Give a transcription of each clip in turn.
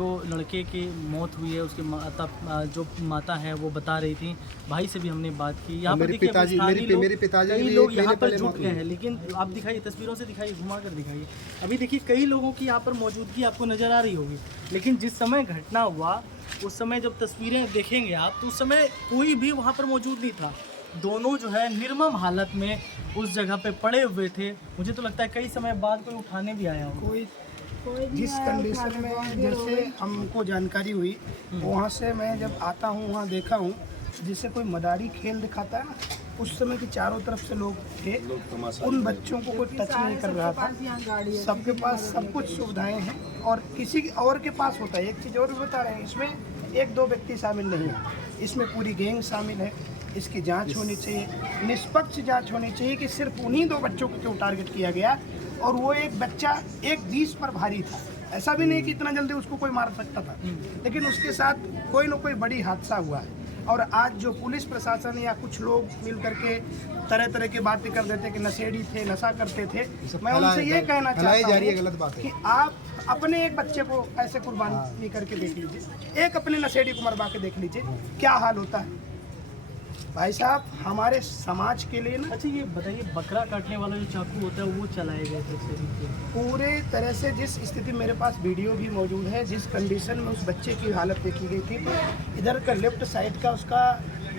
जो लड़के की मौत हुई है उसके जो माता है वो बता रही थी। भाई से भी हमने बात की। यहाँ पर देखिए मेरे पिताजी कई लोग यहाँ पर जुट गए हैं, लेकिन आप दिखाइए, तस्वीरों से दिखाइए, घुमा कर दिखाइए। अभी देखिए कई लोगों की यहाँ पर मौजूदगी आपको नज़र आ रही होगी, लेकिन जिस समय घटना हुआ उस समय जब तस्वीरें देखेंगे आप तो उस समय कोई भी वहाँ पर मौजूद नहीं था। दोनों जो है निर्मम हालत में उस जगह पे पड़े हुए थे। मुझे तो लगता है कई समय बाद कोई उठाने भी आया हो। कोई जिस कंडीशन में जैसे हमको जानकारी हुई, वहाँ से मैं जब आता हूँ वहाँ देखा हूँ जिससे कोई मदारी खेल दिखाता है ना, उस समय के चारों तरफ से लोग थे। उन बच्चों को कोई टच नहीं कर रहा था। सबके पास सब कुछ सुविधाएं हैं और किसी और के पास होता है। एक चीज़ और भी बता रहे हैं, इसमें एक दो व्यक्ति शामिल नहीं है, इसमें पूरी गैंग शामिल है। इसकी जांच होनी चाहिए, निष्पक्ष जांच होनी चाहिए कि सिर्फ उन्हीं दो बच्चों को क्यों टारगेट किया गया और वो एक बच्चा एक 20 पर भारी था। ऐसा भी नहीं कि इतना जल्दी उसको कोई मार सकता था, लेकिन उसके साथ कोई ना कोई बड़ी हादसा हुआ है। और आज जो पुलिस प्रशासन या कुछ लोग मिल करके तरह तरह की बातें कर देते कि नशेड़ी थे, नशा करते थे, मैं उनसे ये कहना चाहता हूँ कि आप अपने एक बच्चे को ऐसे कुर्बानी करके देख लीजिए, एक अपने नशेड़ी को मरवा के देख लीजिए क्या हाल होता है। भाई साहब, हमारे समाज के लिए ना, अच्छा ये बताइए, बकरा काटने वाला जो चाकू होता है वो चलाए गए थे पूरे तरह से जिस स्थिति, मेरे पास वीडियो भी मौजूद है, जिस कंडीशन में उस बच्चे की हालत देखी गई थी, इधर का लेफ्ट साइड का उसका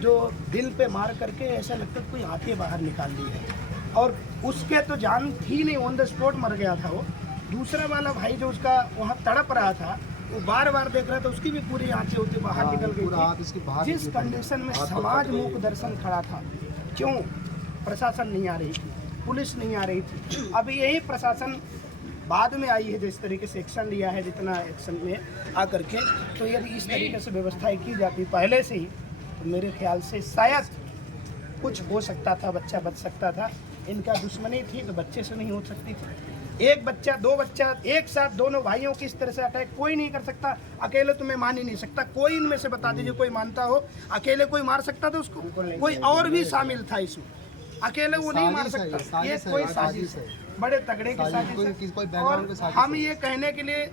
जो दिल पे मार करके ऐसा लगता है कोई आंखें बाहर निकाल दी है और उसके तो जान थी नहीं, ऑन द स्पॉट मर गया था वो। दूसरा वाला भाई जो उसका वहाँ तड़प रहा था, वो बार बार देख रहा था, उसकी भी पूरी आंखें होती बाहर निकल गई थी। जिस कंडीशन में समाज मूक दर्शन खड़ा था, क्यों प्रशासन नहीं आ रही थी, पुलिस नहीं आ रही थी। अभी यही प्रशासन बाद में आई है, जिस तरीके से एक्शन लिया है, जितना एक्शन में आकर के, तो यदि इस तरीके से व्यवस्थाएं की जाती पहले से ही तो मेरे ख्याल से शायद कुछ हो सकता था, बच्चा बच सकता था। इनका दुश्मनी थी तो बच्चे से नहीं हो सकती थी। एक बच्चा, दो बच्चा एक साथ, दोनों भाइयों की इस तरह से अटैक कोई नहीं कर सकता। अकेले तो मैं मान ही नहीं सकता। कोई इनमें से बता दीजिए, कोई मानता हो अकेले कोई मार सकता था उसको? कोई और भी शामिल था इसमें, अकेले वो नहीं मार सकता। ये कोई साजिश है, बड़े तगड़े की साजिश है। और हम ये कहने के लिए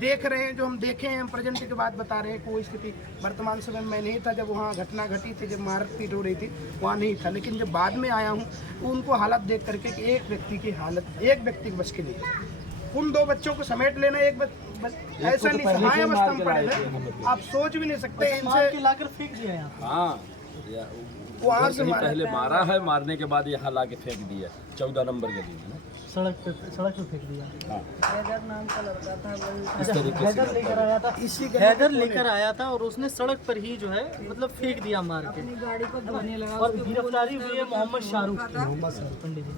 देख रहे हैं, जो हम देखे हैं, हम प्रेजेंट की बात बता रहे हैं। कोई स्थिति वर्तमान समय में मैं नहीं था जब वहाँ घटना घटी थी, जब मारपीट हो रही थी, वहाँ नहीं था। लेकिन जब बाद में आया हूँ तो उनको हालत देख करके कि एक व्यक्ति की हालत, एक व्यक्ति के बस के लिए उन दो बच्चों को समेट लेना, एक ऐसा निसहाय अवस्था में पड़े थे, आप सोच भी नहीं सकते। इनसे लाकर फेंक दिया यहाँ। हाँ, वहाँ से पहले मारा है, मारने के बाद यहाँ ला के फेंक दिया 14 नंबर गली में, सड़क पे फेंक दिया। हैदर नाम का लड़का था, हैदर लेकर आया था, हैदर लेकर आया था और उसने सड़क पर ही जो है मतलब फेंक दिया मार के। गाड़ी को धोने लगा। और गिरफ्तारी हुई है मोहम्मद शाहरुख पंडित जी।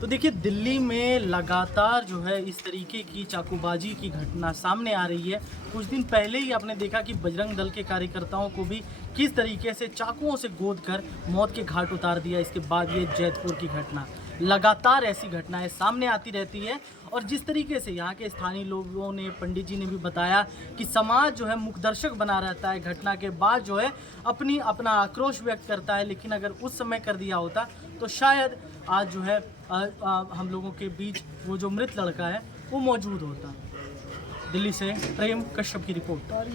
तो देखिए दिल्ली में लगातार जो है इस तरीके की चाकूबाजी की घटना सामने आ रही है। कुछ दिन पहले ही आपने देखा कि बजरंग दल के कार्यकर्ताओं को भी किस तरीके से चाकुओं से गोद कर मौत के घाट उतार दिया। इसके बाद ये जैतपुर की घटना, लगातार ऐसी घटनाएं सामने आती रहती है। और जिस तरीके से यहाँ के स्थानीय लोगों ने, पंडित जी ने भी बताया कि समाज जो है मुखदर्शक बना रहता है, घटना के बाद जो है अपना आक्रोश व्यक्त करता है। लेकिन अगर उस समय कर दिया होता तो शायद आज जो है हम लोगों के बीच वो जो मृत लड़का है वो मौजूद होता। दिल्ली से प्रेम कश्यप की रिपोर्ट।